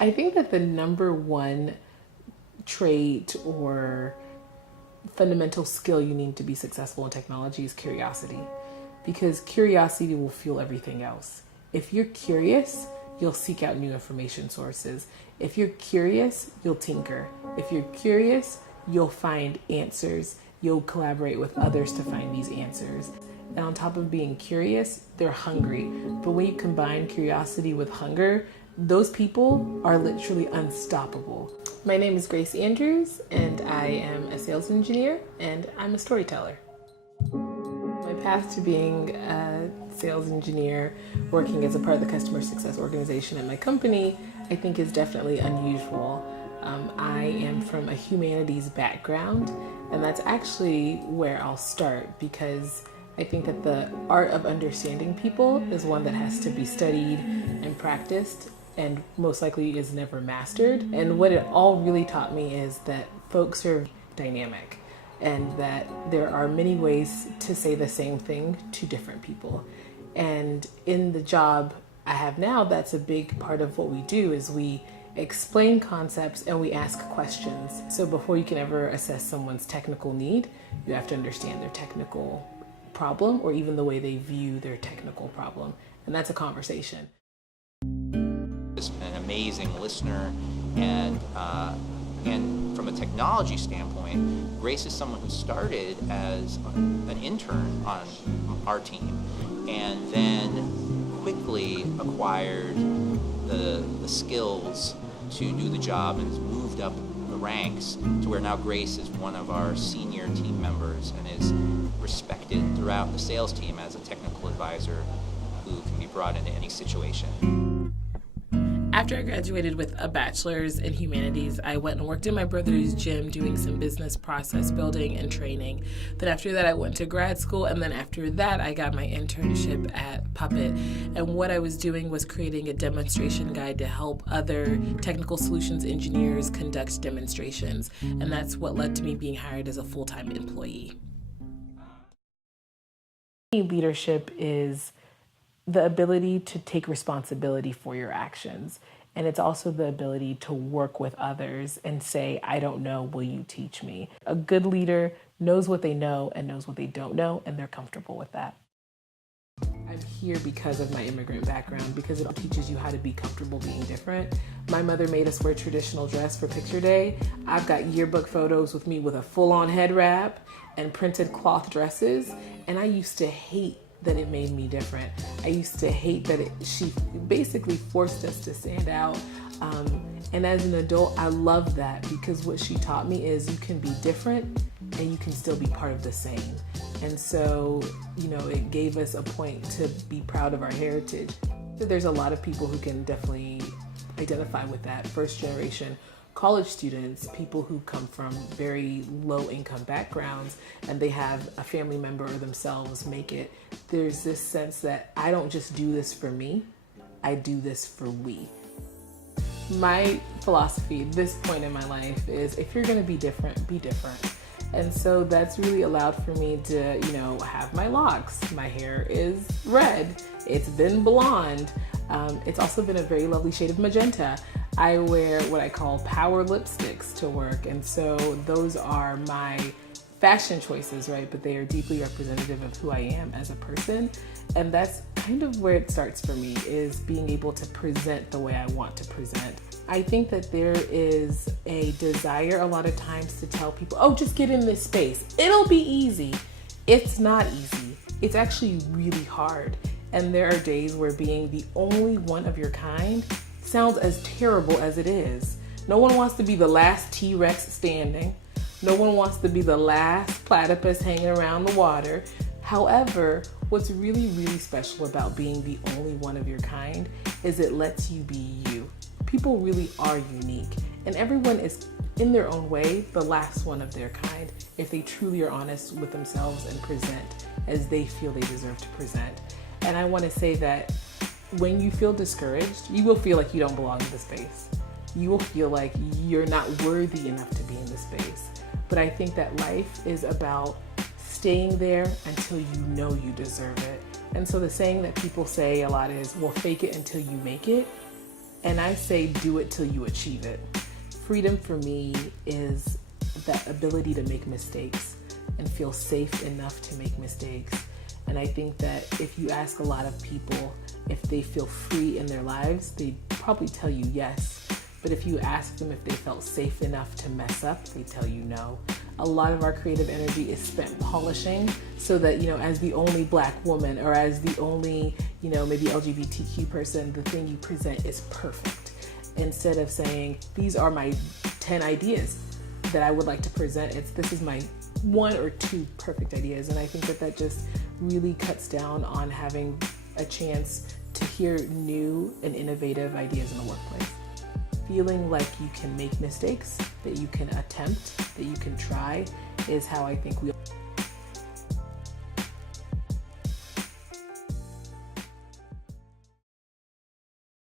I think that the number one trait or fundamental skill you need to be successful in technology is curiosity, because curiosity will fuel everything else. If you're curious, you'll seek out new information sources. If you're curious, you'll tinker. If you're curious, you'll find answers. You'll collaborate with others to find these answers. And on top of being curious, they're hungry. But when you combine curiosity with hunger, those people are literally unstoppable. My name is Grace Andrews, and I am a sales engineer, and I'm a storyteller. My path to being a sales engineer, working as a part of the customer success organization at my company, I think is definitely unusual. I am from a humanities background, and that's actually where I'll start, because I think that the art of understanding people is one that has to be studied and practiced, and most likely is never mastered. And what it all really taught me is that folks are dynamic, and that there are many ways to say the same thing to different people. And in the job I have now, that's a big part of what we do, is we explain concepts and we ask questions. So before you can ever assess someone's technical need, you have to understand their technical problem, or even the way they view their technical problem. And that's a conversation. An amazing listener, and from a technology standpoint, Grace is someone who started as an intern on our team, and then quickly acquired the skills to do the job and has moved up the ranks to where now Grace is one of our senior team members and is respected throughout the sales team as a technical advisor who can be brought into any situation. After I graduated with a bachelor's in humanities, I went and worked in my brother's gym doing some business process building and training. Then after that, I went to grad school, and then after that, I got my internship at Puppet. And what I was doing was creating a demonstration guide to help other technical solutions engineers conduct demonstrations. And that's what led to me being hired as a full-time employee. Leadership is the ability to take responsibility for your actions. And it's also the ability to work with others and say, I don't know, will you teach me? A good leader knows what they know and knows what they don't know, and they're comfortable with that. I'm here because of my immigrant background, because it teaches you how to be comfortable being different. My mother made us wear traditional dress for picture day. I've got yearbook photos with me with a full-on head wrap and printed cloth dresses, and I used to hate that it made me different. I used to hate that she basically forced us to stand out. And as an adult, I love that, because what she taught me is you can be different and you can still be part of the same. And so, it gave us a point to be proud of our heritage. There's a lot of people who can definitely identify with that. First generation college students, people who come from very low income backgrounds, and they have a family member or themselves make it. There's this sense that I don't just do this for me, I do this for we. My philosophy at this point in my life is, if you're gonna be different, be different. And so that's really allowed for me to, have my locks. My hair is red. It's been blonde. It's also been a very lovely shade of magenta. I wear what I call power lipsticks to work. And so those are my fashion choices, right? But they are deeply representative of who I am as a person. And that's kind of where it starts for me, is being able to present the way I want to present. I think that there is a desire a lot of times to tell people, oh, just get in this space. It'll be easy. It's not easy. It's actually really hard. And there are days where being the only one of your kind sounds as terrible as it is. No one wants to be the last T-Rex standing. No one wants to be the last platypus hanging around the water. However, what's really, really special about being the only one of your kind is it lets you be you. People really are unique, and everyone is, in their own way, the last one of their kind, if they truly are honest with themselves and present as they feel they deserve to present. And I want to say that when you feel discouraged, you will feel like you don't belong in the space. You will feel like you're not worthy enough to be in the space. But I think that life is about staying there until you know you deserve it. And so the saying that people say a lot is, well, fake it until you make it. And I say do it till you achieve it. Freedom for me is that ability to make mistakes and feel safe enough to make mistakes. And I think that if you ask a lot of people if they feel free in their lives, they probably tell you yes. But if you ask them if they felt safe enough to mess up, they tell you no. A lot of our creative energy is spent polishing so that, as the only Black woman or as the only, maybe LGBTQ person, the thing you present is perfect. Instead of saying, these are my 10 ideas that I would like to present, this is my 1 or 2 perfect ideas. And I think that just really cuts down on having a chance to hear new and innovative ideas in the workplace. Feeling like you can make mistakes, that you can attempt, that you can try is how I think we